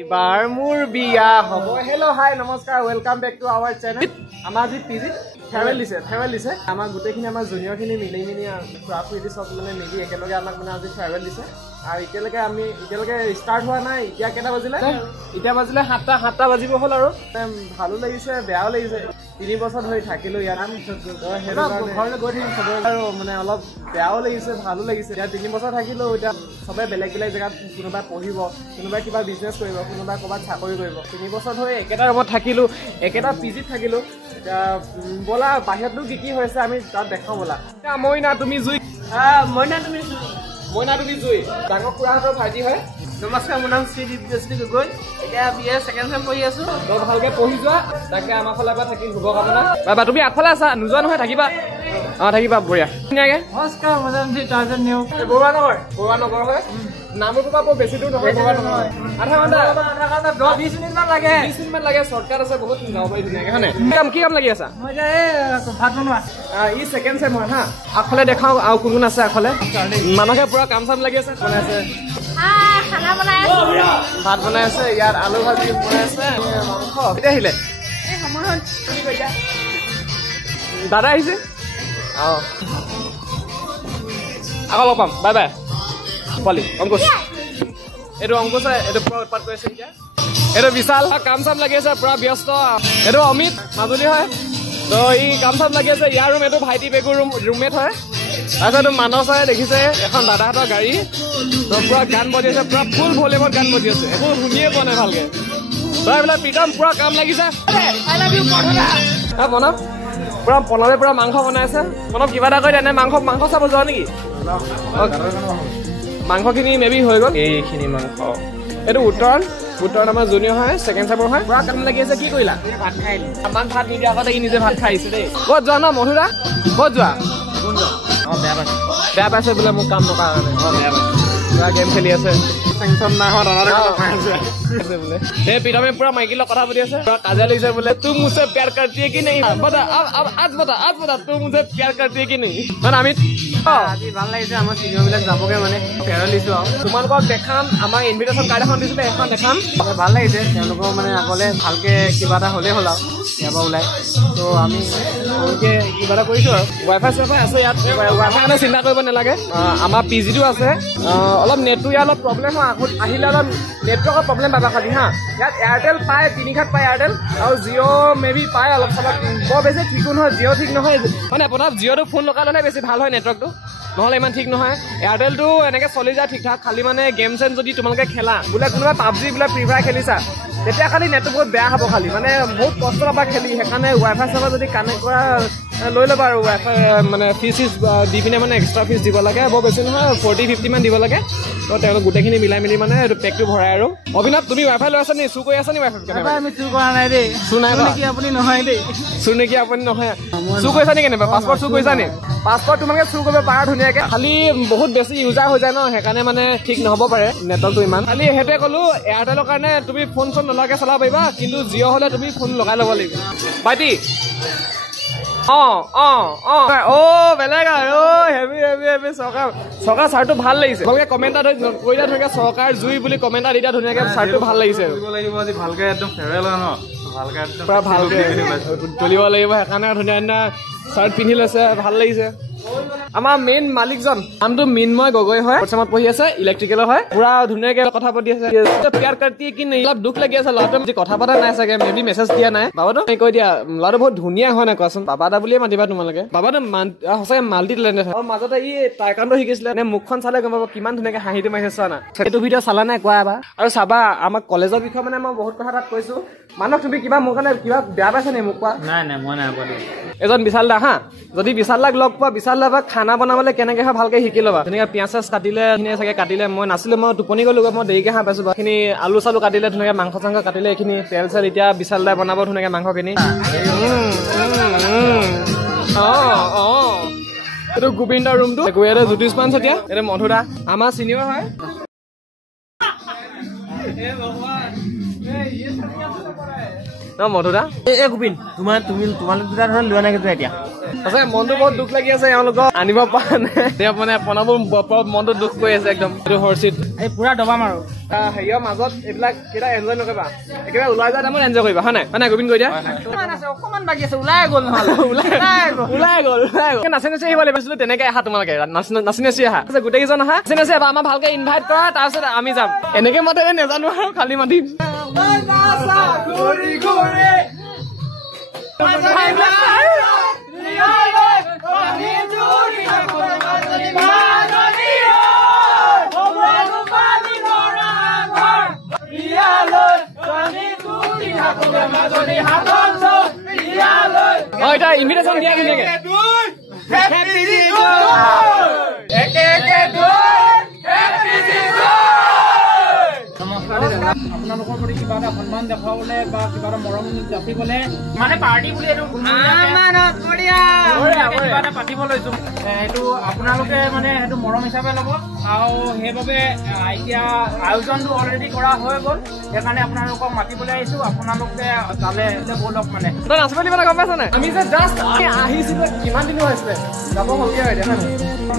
এবাৰ মোৰ বিয়া হ'ব। হেল্ল' হাই নমস্কাৰ, welcome back to our channel. আমাৰ আজি পিজিত ফেয়াৰৱেল দিছে আমাক গোটেইখিনি আমাৰ জুনিয়ৰখিনি মিলি ক্ৰাফ মিলি চব মানে মিলি একেলগে আমাক মানে আজি ফেয়াৰৱেল দিছে। আৰু এতিয়ালৈকে ষ্টাৰ্ট হোৱা নাই। এতিয়া কেইটা বাজিলে? এতিয়া বাজিলে 7টা বাজিব হ'ল। আৰু ভালো লাগিছে বেয়াও লাগিছে। 3 বছৰ ধৰি থাকিলোঁ ইয়াত, ঘৰলৈ গৈ থাকিম চবৰে। আৰু মানে অলপ বেয়াও লাগিছে ভালো লাগিছে। এতিয়া 3 বছৰ থাকিলোঁ। এতিয়া চবে বেলেগ জেগাত কোনোবাই পঢ়িব, কোনোবাই কিবা বিজনেছ কৰিব, কোনোবাই ক'ৰবাত চাকৰি কৰিব। 3 বছৰ ধৰি একেটা ৰুমত থাকিলোঁ, একেটা পিজিত থাকিলোঁ। এতিয়া ব'লা বাহিৰতনো কি হৈছে আমি তাত দেখাওঁ ব'লা। মইনা তুমি জুই, মইনা তুমি জুই ডাঙৰ খুৰাহঁতৰ ভাইটি হয়। নমস্কাৰ, মোৰ নাম শ্ৰী দিব্যশ্ৰী গগৈ। এতিয়া BA ছেকেণ্ড চেম পঢ়ি আছো। তই ভালকে পঢ়ি যোৱা, তাকে আমাৰ ফালৰ পৰা থাকিল শুভকামনা। বাবা তুমি আগফালে আছা, নোযোৱা নহয়, থাকিবা। থাকিবা বঢ়িয়া ধুনীয়াকে। নমস্কাৰ, মোৰ নাম বৰুৱা নগৰ হয়। নামৰ পৰা বৰ বেছি দূৰ নহয়, আধা ঘণ্টা 20 মিনিটমান লাগে। 20 মিনিটমান লাগে, শ্বৰ্টকাট আছে, বহুত যাব পাৰি ধুনীয়াকে হয় নাই? কি কাম লাগি আছা? মই এতিয়া ভাত বনোৱা। ই ছেকেণ্ড চেম হয় হা। আগফালে দেখাওঁ আৰু কোন আছে আগফালে। মানুহে পুৰা কাম চাম লাগি আছে, বনাইছে ভাত বনাই আছে, ইয়াত আলু ভাজি বনাই আছে, মাংস। কেতিয়া আহিলে? দাদা আহিছে। আকৌ লগ পাম, বাই বাই। পোৱালি অংকুশ, এইটো অংকুশ হয়, এইটো পুৰা উৎপাত কৰি আছে এতিয়া। এইটো বিশাল কাম চাম লাগি আছে, পুৰা ব্যস্ত। এইটো অমিত মাজুলী হয়, তো ই কাম চাম লাগি আছে। ইয়াৰ ৰুম এইটো ভাইটি বেগুৰ ৰুমমেট হয়। তাৰপিছত এইটো মানস হয়, দেখিছে এখন দাদাহঁতৰ গাড়ী। তো পুৰা গান বজি আছে, পুৰা ফুল ভলিউমত গান বজি আছে, একো শুনিয়ে পোৱা নাই ভালকে। তই এইবিলাক প্ৰীতম পুৰা কাম লাগিছে। বনাম পুৰা প্ৰণৱে পুৰা মাংস বনাই আছে। প্ৰণৱ কিবা এটা কৰি এনে মাংস চাব যোৱা নেকি? মাংসখিনি মেবি হৈ গ'ল। এইখিনি মাংস এইটো উত্তৰণ আমাৰ জুনিয়ৰ হয়, ছেকেণ্ড চেমৰ হয়। পুৰা কাম লাগি আছে। কি কৰিলা? ভাত খাই আমাক ভাত নিদিয়া আগতে ই নিজে ভাত খাই আহিছে দেই। ক'ত যোৱা ন মধুৰা? ক'ত যোৱা? বেয়া পাইছে বোলে মোক কাম নকৰা কাৰণে। বেয়া পাইছে, পুৰা গেম খেলি আছে। সেই প্ৰীতমে পুৰা মাইকীৰ লগত কথা পাতি আছে, পুৰা কাজিয়া লাগিছে বোলে। তু মুঝে প্যাৰ কৰতি है कि नहीं? বতা আজ বতা তু মুঝে প্যাৰ কৰতি है कि नहीं? মানে আমি আজি ভাল লাগিছে। আমাৰ চিনিয়ৰ বিলাক যাবগে মানে ফেয়াৰৱেল দিছো। আৰু তোমালোকক দেখাম, আমাৰ ইনভিটেশ্যন কাৰ্ড এখন দিছিলে, এখন দেখাম। ভাল লাগিছে। তেওঁলোকৰ মানে আগলে ভালকে কিবা এটা হ'লেই হ'ল আৰু ইয়াৰ পৰা ওলাই। তো আমি সৰুকে কিবা এটা কৰিছো আৰু ৱাইফাই আছে ইয়াত। ৱাইফাই কাৰণে চিন্তা কৰিব নালাগে। আমাৰ পিজিটো আছে। অলপ নেটটো ইয়াত অলপ প্ৰব্লেম হয়, আহিলে অলপ নেটৱৰ্কৰ প্ৰব্লেম পাবা খালি হা। ইয়াত এয়াৰটেল পায়, 3 ঘাট পায় এয়াৰটেল, আৰু জিঅ' মেবি পায় অলপ চলপ। বৰ বেছি ঠিকো নহয়, জিঅ' ঠিক নহয়। মানে আপোনাৰ জিঅ'টো ফোন লগাই ল'লে বেছি ভাল হয় নেটৱৰ্কটো, নহ'লে ইমান ঠিক নহয়। এয়াৰটেলটো এনেকৈ চলি যায় ঠিক ঠাক। খালি মানে গেম চেম যদি তোমালোকে খেলা, বোলে কোনোবা পাবজি বোলে ফ্ৰী ফায়াৰ খেলিছা, তেতিয়া খালি নেটটো বহুত বেয়া হ'ব। খালি মানে বহুত কষ্ট পাবা খেলি। সেইকাৰণে ৱাইফাই চাৰ্ভাৰ যদি কানেক্ট কৰা লৈ ল'বা। আৰু ৱাইফাই মানে ফিজ দি পিনে মানে এক্সট্ৰা ফিজ দিব লাগে, বৰ বেছি নহয়, 40-50 মান দিব লাগে। তো তেওঁলোক গোটেইখিনি মিলাই মেলি মানে এইটো পেকটো ভৰাই। আৰু অভিনৱ তুমি ৱাইফাই লৈ আছা নি? চুৰ কৰি আছা নি ৱাইফাই? আমি চুৰ কৰা নাই দেই। চুৰ নাই নেকি আপুনি? নহয় দেই। চুৰ নেকি আপুনি? নহয়। চুৰ কৰিছা নি? কেনেবা পাছপৰ্ট চুৰ কৰিছা নি? পাছপৰ্ট তোমালোকে চুৰ কৰিব পাৰা ধুনীয়াকে, খালি বহুত বেছি ইউজাৰ হৈ যায় ন, সেইকাৰণে মানে ঠিক নহ'ব পাৰে নেটৱৰ্কটো ইমান। খালি সেইটোৱে ক'লো, এয়াৰটেলৰ কাৰণে তুমি ফোন চোন নলগাকৈ চলাব পাৰিবা, কিন্তু জিঅ' হ'লে তুমি ফোন লগাই ল'ব লাগিব। ভাইটি বেলেগ আৰু হেভি চৰকাৰ চাৰ্টটো ভাল লাগিছে। তোমালোকে কমেণ্ট এটা কৰি দিয়া ধুনীয়াকে, চৰকাৰ জুই বুলি কমেণ্ট এটা দি দিয়া ধুনীয়াকে। চাৰ্টটো ভাল লাগিছে। ভালকে একদম ফেয়াৰৱেল হয় ন, ভালকে তুলিব লাগিব। সেইকাৰণে ধুনীয়া ধুনীয়া চাৰ্ট পিন্ধি লৈছে, ভাল লাগিছে। আমাৰ মেইন মালিকজন নামটো মিন্ময় গগৈ হয়, প্ৰথমত পঢ়ি আছে, ইলেক্ট্ৰিকেলৰ হয়। পুৰা ধুনীয়াকে কথা পাতি আছে। প্যাৰ কৰতি কি নাই? অলপ দুখ লাগি আছে ল'ৰাটোৱে, কথা পতা নাই চাগে, মেবি মেছেজ দিয়া নাই। বাবাটো কৈ দিয়া, ল'ৰাটো বহুত ধুনীয়া হয় নাই কোৱাচোন? বাবা দা বুলিয়ে মাতিবা তোমালোকে। বাবাটো সঁচাকে মাল্টি টেলেণ্টেড হয়। মাজতে ই টাইকাণ্ডো শিকিছিলে। মুখখন চালে গম পাব কিমান ধুনীয়াকে হাঁহিটো মাৰিছে। চোৱা না, সেইটো ভিডিঅ' চালা নাই কোৱা এবাৰ। আৰু চাবা আমাৰ কলেজৰ বিষয়ে মানে মই বহুত কথা তাত কৈছো। মানুহ তুমি কিবা মোৰ কাৰণে কিবা বেয়া পাইছা নি? মোক কোৱা। নাই মই নাই পোৱা। এজন বিশাল দা হা, যদি বিশাল দাক লগ পোৱা, বিশাল দা খানা বনাবলৈ কেনেকে হয় ভালকে শিকি ল'বা। ধুনীয়াকে পিঁয়াজ চিয়াজ কাটিলে চাগে কাটিলে, মই নাছিলো, মই টোপনি গ'লো, মই দেৰিকে হাঁ পাইছো। এইখিনি আলু চালু কাটিলে, ধুনীয়াকে মাংস চাংস কাটিলে, এইখিনি তেল চেল এতিয়া বিশাল দাই বনাব ধুনীয়াকে মাংসখিনি। এইটো গোবিন্দৰ ৰুমটো, এইটো জ্যোতিষমান চেতিয়া, এইটো মধুদা আমাৰ চিনিয়ৰ হয়। ন মধুদা এই গোবিন তোমালোক দুটা ধৰণ লোৱা নাই কিন্তু এতিয়া সঁচাই মনটো বহুত দুখ লাগি আছে এওঁলোকক আনিব পৰা নাই তেওঁ মানে প্ৰণৱৰ মনটো দুখ কৰি আছে একদম এইটো হৰ্চিত এই পুৰা দবাম আৰু হেৰিয়ৰ মাজত এইবিলাক কেইটা এনজয় নকৰিবা একেবাৰে ওলাই যোৱা টাইমত এনজয় কৰিবা হয় নাই গোবিন কৈ দিয়া অকমান বাকী আছে ওলাই গ'ল নহ'লে ওলাই গ'ল নাচি নাচি আহিব লাগিছিল তেনেকে আহা তোমালোকে নাচি নাচি আহা গোটেই কেইজন আহা নাচি নাচি আমাৰ ভালকে ইনভাইট কৰা তাৰপিছত আমি যাম এনেকে মাতে নেজানো আৰু খালি মাতিম এটা ইনভিটেশ্যন দিয়া ধুনীয়াকে আপোনালোকৰ প্ৰতি কিবা এটা সন্মান দেখুৱাবলে বা কিবা এটা মৰম জাপিবলে মানে পাৰ্টি বুলি এইটো কিবা এটা পাতিব লৈছো এইটো আপোনালোকে মানে সেইটো মৰম হিচাপে ল'ব আৰু সেইবাবে এতিয়া আয়োজনটো অলৰেডি কৰা হৈ গ'ল সেইকাৰণে আপোনালোকক মাতিবলৈ আহিছো আপোনালোকে তালে ব'লক মানে তই নাচিব দিব গম পাইছ নাই আমি যে জাষ্ট আহিছিলো কিমান দিনো হৈছিলে যাব হ'লগে হয় দেখা নাই 6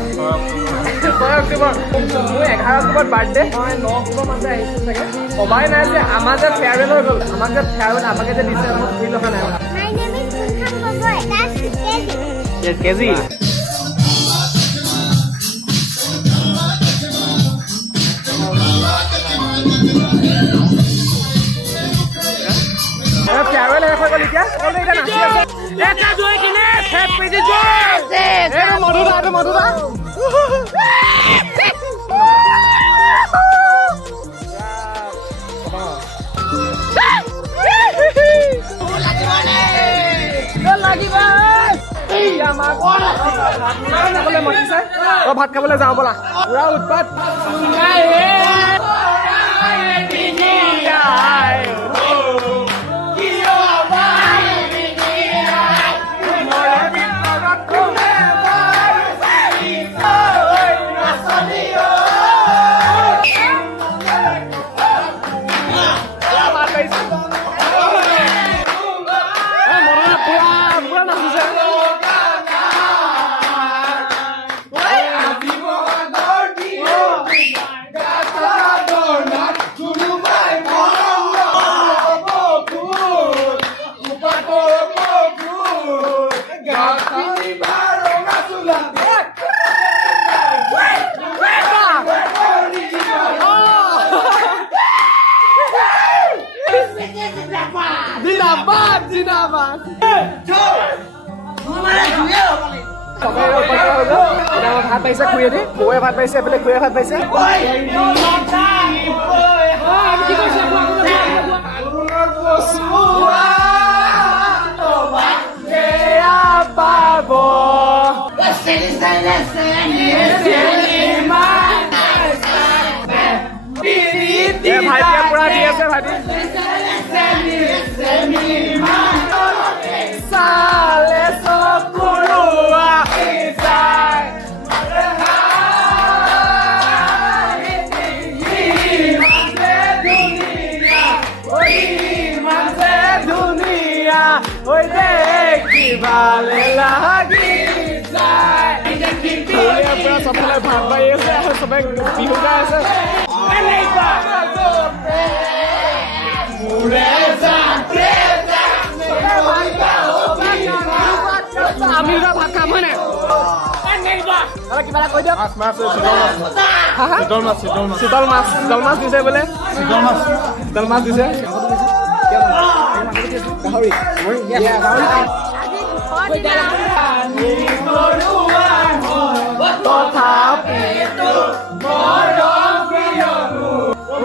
অক্টোবৰ মোৰ 11 অক্টোবৰত বাৰ্থডে মই 9 অক্টোবৰ মানতে আহিছো চাগে সবাই নাই যে আমাৰ যে ফেয়াৰৱেল হৈ গ'ল আমাক যে ফেয়াৰৱেল আমাকে যে দিছে আমাক ফিল লগা নাই কেজি ফেয়াৰৱেল শেষ হৈ গ'ল এতিয়া নাচি আছে এটা জয় কিনে হেপী জয় মধুদা ভাত খাবলৈ যাওঁ বলা পুৰা উৎপাত ভাত পাইছে খুৰীয়ে দি বৌয়ে ভাত পাইছে এফালে খুৰীয়ে ভাত পাইছে ভাইটিয়ে পুৰা দি আছে ভাইটি Sale socorroa inside Hoy de que vale la guisa Hoy apura sabale bhat bhai ase sabe bihu ga ase Aleba Pureza presa আমি ভাত খাম হয় নাই কিবা এটা কৈ দিয়ক শীতল মাছ দিছে বোলে শীতল মাছ দিছে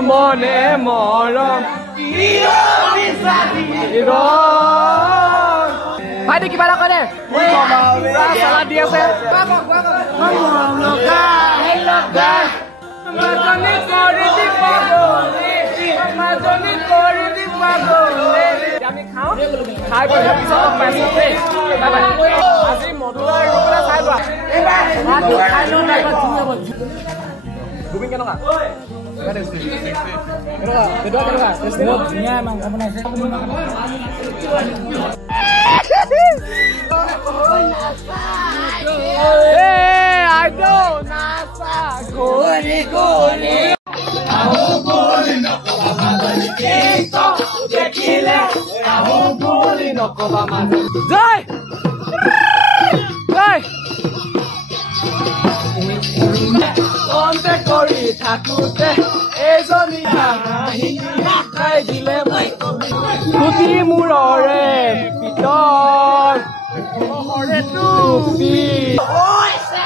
মনে মৰম ভাইটি কিবা এটা কৰে চালাড দি আছে আমি খাওঁ খাই পিছত আজি মধুৰাই চাই লোৱা গোবিন কেনেকুৱা ধুনীয়া মাংস বনাইছে কৰি থাকোতে এজনী খাই দিলে টুপি মূৰৰে পিতৰ টুপি হৈছে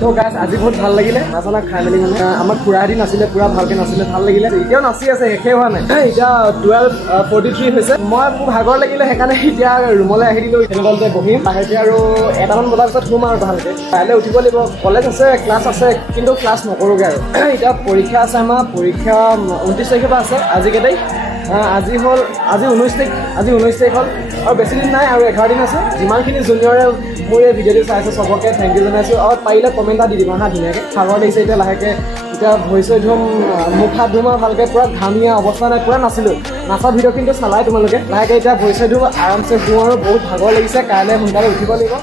তো গাইজ আজি বহুত ভাল লাগিলে নাচানা খাই মেলি মানে আমাৰ খুৰাদি নাছিলে পুৰা ভালকে নাছিলে ভাল লাগিলে এতিয়াও নাচি আছে শেষে হোৱা নাই এতিয়া 12:43 হৈছে মই মোৰ ভাগৰ লাগিলে সেইকাৰণে এতিয়া ৰুমলৈ আহি দিলোঁ তেনেকুৱাতে বহিম এতিয়া আৰু 1টামান বজাৰ পিছত শুম আৰু ভালকে কাইলৈ উঠিব লাগিব কলেজ আছে ক্লাছ আছে কিন্তু ক্লাছ নকৰোঁগৈ আৰু এতিয়া পৰীক্ষা আছে আমাৰ পৰীক্ষা 29 তাৰিখৰ পৰা আছে আজি কেইটাই আজি হ'ল আজি 19 তাৰিখ হ'ল আৰু বেছি দিন নাই আৰু 11 দিন আছে যিমানখিনি জুনিয়ৰে মোৰ এই ভিডিঅ'টো চাইছে চবকে থেংক ইউ জনাইছোঁ আৰু পাৰিলে কমেণ্ট এটা দি দিবা হা ধুনীয়াকৈ ভাগৰ লাগিছে এতিয়া লাহেকৈ এতিয়া ভৰি চৰি ধুম মুখ হাত ধুম আৰু ভালকৈ পূৰা ঘামীয়া অৱস্থা নাই পূৰা নাছিলোঁ নাচা ভিডিঅ' কিন্তু চালাই তোমালোকে লাহেকৈ এতিয়া ভৰি চৰি ধুম আৰামছে শুওঁ আৰু বহুত ভাগৰ লাগিছে কাইলৈ সোনকালে উঠিব লাগিব